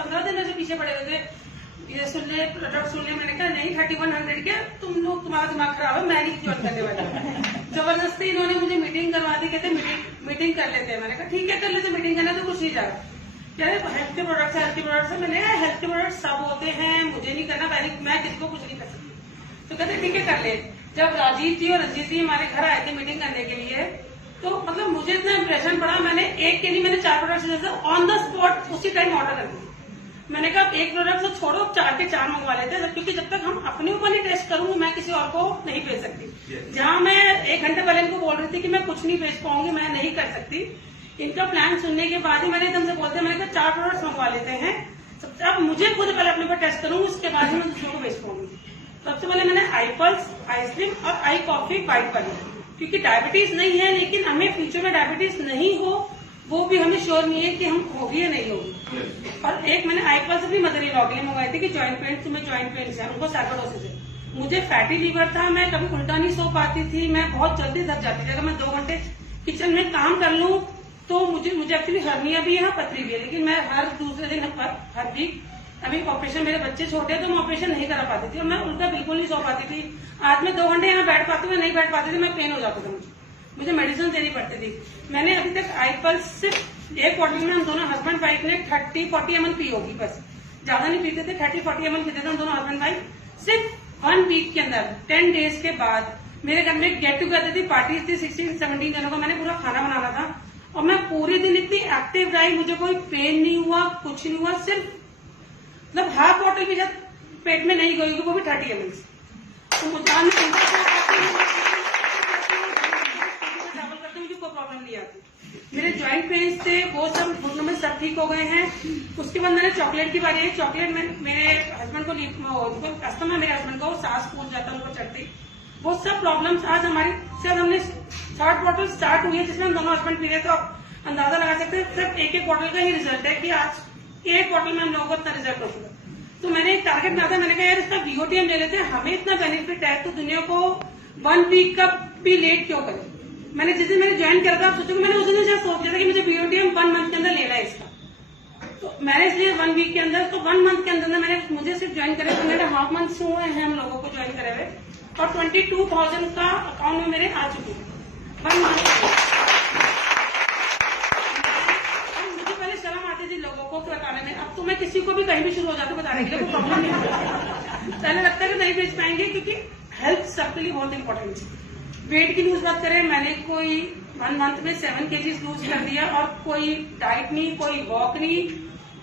15 दिन ऐसे पीछे पड़े हुए थे, ये सुन ले प्रोडक्ट सुन ले। मैंने कहा नहीं 3100 के तुम लोग, तुम्हारा दिमाग खराब है, मैं नहीं ज्वाइन करने वाला। जबरदस्ती इन्होंने मुझे मीटिंग करवा दी, कहते मीटिंग कर लेते हैं। मैंने कहा ठीक है कर लेते, मीटिंग करना तो कुछ नहीं जा रहा। कह रहे हेल्थ के प्रोडक्ट है, हेल्थ के प्रोडक्ट है। मैंने हेल्थ के प्रोडक्ट सब होते हैं, मुझे नहीं करना, मैं किसको कुछ नहीं कर सकती। तो कहते ठीक है कर ले। जब राजीव जी और रंजीत जी हमारे घर आए थे मीटिंग करने के लिए, तो मतलब मुझे इतना इम्प्रेशन पड़ा, मैंने एक के लिए मैंने 4 प्रोडक्ट ऑन द स्पॉट उसी टाइम ऑर्डर कर दिया। मैंने कहा एक प्रोडक्ट तो छोड़ो, 4 के 4 मंगवा लेते हैं, क्योंकि जब तक हम अपने ऊपर नहीं टेस्ट करूंगी मैं किसी और को नहीं भेज सकती। जहां मैं 1 घंटे पहले इनको बोल रही थी कि मैं कुछ नहीं भेज पाऊंगी, मैं नहीं कर सकती, इनका प्लान सुनने के बाद ही मैंने एकदम से बोलते, मैंने कहा 4 प्रोडक्ट मंगवा लेते हैं, अब मुझे खुद पहले अपने ऊपर टेस्ट करूंगी, उसके बाद ही मैं दूसरों को भेज पाऊंगी। सबसे पहले मैंने आई पल्स, आई स्लिम और आई कॉफी बाइट कर लिया, क्योंकि डायबिटीज नहीं है, लेकिन हमें फ्यूचर में डायबिटीज नहीं हो वो भी हमें श्योर नहीं है कि हम होगी या नहीं होगी। और एक मैंने आई पल्स अपनी मदर इन लॉ के लिए मंगवाई थी कि जॉइंट पेन, तुम्हें जॉइंट पेन है, उनको साइकोडोसिस है। मुझे फैटी लीवर था, मैं कभी उल्टा नहीं सो पाती थी, मैं बहुत जल्दी थक जाती थी। अगर मैं 2 घंटे किचन में काम कर लूं तो मुझे एक्चुअली हर्निया भी है, पथरी भी है, लेकिन मैं हर दूसरे दिन हर वीक, अभी ऑपरेशन, मेरे बच्चे छोटे हैं तो मैं ऑपरेशन नहीं करा पाती थी और मैं उल्टा बिल्कुल नहीं सो पाती थी। आज मैं 2 घंटे यहाँ बैठ पाती हूँ, नहीं बैठ पाती थी, मैं पेन हो जाता था, मुझे मेडिसिन देनी पड़ती थी। मैंने अभी तक आई पल्स सिर्फ एक बॉटल में हम दोनों हस्बैंड वाइफ ने 30-40 ml पी होगी, बस ज्यादा नहीं पीते थे, 30-40 ml पीते थे हम दोनों हस्बैंड वाइफ। सिर्फ 1 वीक के अंदर 10 डेज के बाद मेरे घर में गेट टूगेदर थी, पार्टीज थी, 16-17 जनों का मैंने पूरा खाना बनाना था और मैं पूरे दिन इतनी एक्टिव रही, मुझे कोई पेन नहीं हुआ, कुछ नहीं हुआ। सिर्फ मतलब हाफ बॉटल भी जब पेट में नहीं गई, वो भी 30 ml। तो मुझे कोई प्रॉब्लम नहीं आती। मेरे जॉइंट पेन्स थे वो सब घुटनों में सब ठीक हो गए हैं। उसके बाद मैंने चॉकलेट की बारी है, चॉकलेट में मेरे हस्बैंड को कस्टमर, मेरे हस्बैंड को सांस फूल जाता, उनको चढ़ती, वो सब प्रॉब्लम्स आज हमारी शायद हमने 60 बॉटल स्टार्ट हुई है, जिसमें हम दोनों हस्बैंड पी रहे, तो आप अंदाजा लगा सकते हैं सिर्फ एक बॉटल का ही रिजल्ट है कि आज एक बॉटल में हम लोगों को इतना रिजल्ट हो चुका। तो मैंने एक टारगेट बनाया था, मैंने कहा यार इसका बीओटीएम ले लेते हैं, हमें इतना बेनिफिट है तो दुनिया को 1 वीक का भी लेट क्यों करें। मैंने जिस दिन मैंने ज्वाइन करा था, सोचो मैंने उस दिन शायद सोच लिया था कि मुझे बीओटीएम 1 मंथ के अंदर लेना है इसका, तो मैंने इसलिए 1 वीक के अंदर, तो 1 मंथ के अंदर मैंने मुझे सिर्फ ज्वाइन करे 1.5 मंथ से हुए हैं हम लोगों को ज्वाइन करे हुए, और 22,000 का अकाउंट में मेरे आ चुके हैं 1 मंथ। मुझे पहले शर्म आती थी लोगों को बताने में, अब तो मैं किसी को भी कहीं भी शुरू हो जाती बताने के लिए, कोई प्रॉब्लम नहीं होता। पहले लगता है कि नहीं बेच पाएंगे, क्योंकि हेल्थ सबके लिए बहुत इंपॉर्टेंट है। वेट की लूज बात करें, मैंने कोई 1 मंथ में 7 kg लूज कर दिया, और कोई डाइट नहीं, कोई वॉक नहीं,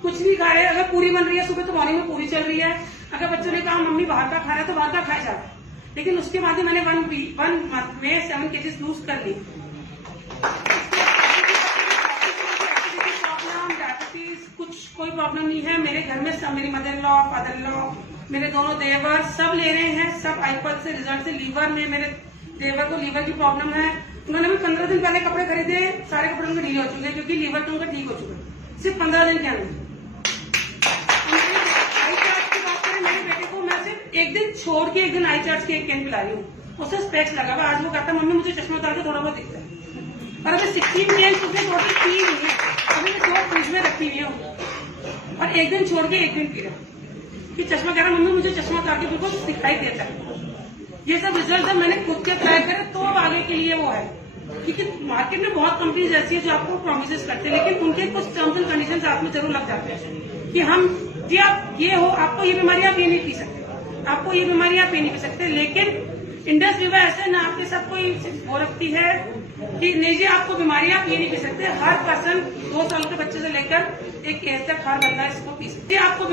कुछ नहीं खा रहे। अगर पूरी बन रही है सुबह तो मॉर्निंग में पूरी चल रही है, अगर बच्चों ने कहा मम्मी बाहर का खाना है तो बाहर का खाया जाता है, लेकिन उसके बाद ही मैंने 1 मंथ में 7 kg लूज कर ली। कुछ कोई प्रॉब्लम नहीं है मेरे घर में, सब मेरी mother in law, father in law, मेरे दोनों देवर सब ले रहे हैं, सब आईपल से रिजल्ट से। लीवर में मेरे देवर को लीवर की प्रॉब्लम है, उन्होंने भी 15 दिन पहले कपड़े खरीदे, सारे कपड़े उनके ढीले हो चुके हैं क्योंकि लीवर तो उनका ठीक हो चुका है सिर्फ 15 दिन के अंदर। आई चार्ट की बात करें, मेरे बेटे को मैं सिर्फ 1 दिन छोड़ के 1 दिन आई चार्ट की एक कैन पिला रही हूँ, उसे स्पेक्स लगा हुआ। आज वो कहता मम्मी मुझे चश्मा उतार के थोड़ा बहुत दिखता है, और अभी 16 कैन उसने टोटल पी नहीं है, अभी मैं 2 फ्रिज में रखी हुई हूँ, और 1 दिन छोड़ के 1 दिन पी रहा कि चश्मा कह रहा मम्मी मुझे चश्मा उतार के बिल्कुल दिखाई देता है। ये सब रिजल्ट है मैंने खुद के ट्राई करे, तो अब आगे के लिए वो है, क्योंकि मार्केट में बहुत कंपनीज ऐसी है जो आपको प्रोमिस करते हैं, लेकिन उनके कुछ टर्म्स एंड कंडीशंस आप में जरूर लग जाते हैं कि हम जी आप ये हो, आपको ये बीमारी आप ये नहीं पी सकते, आपको ये बीमारी आप ये नहीं पी सकते। लेकिन इंडस्ट्री में ऐसे ना आपके साथ कोई वो रखती है कि नहीं जी आपको बीमारी आप ये नहीं पी सकते। हर पर्सन 2 साल के बच्चे से लेकर एक एज तक हर बंदा इसको पी सकते, आपको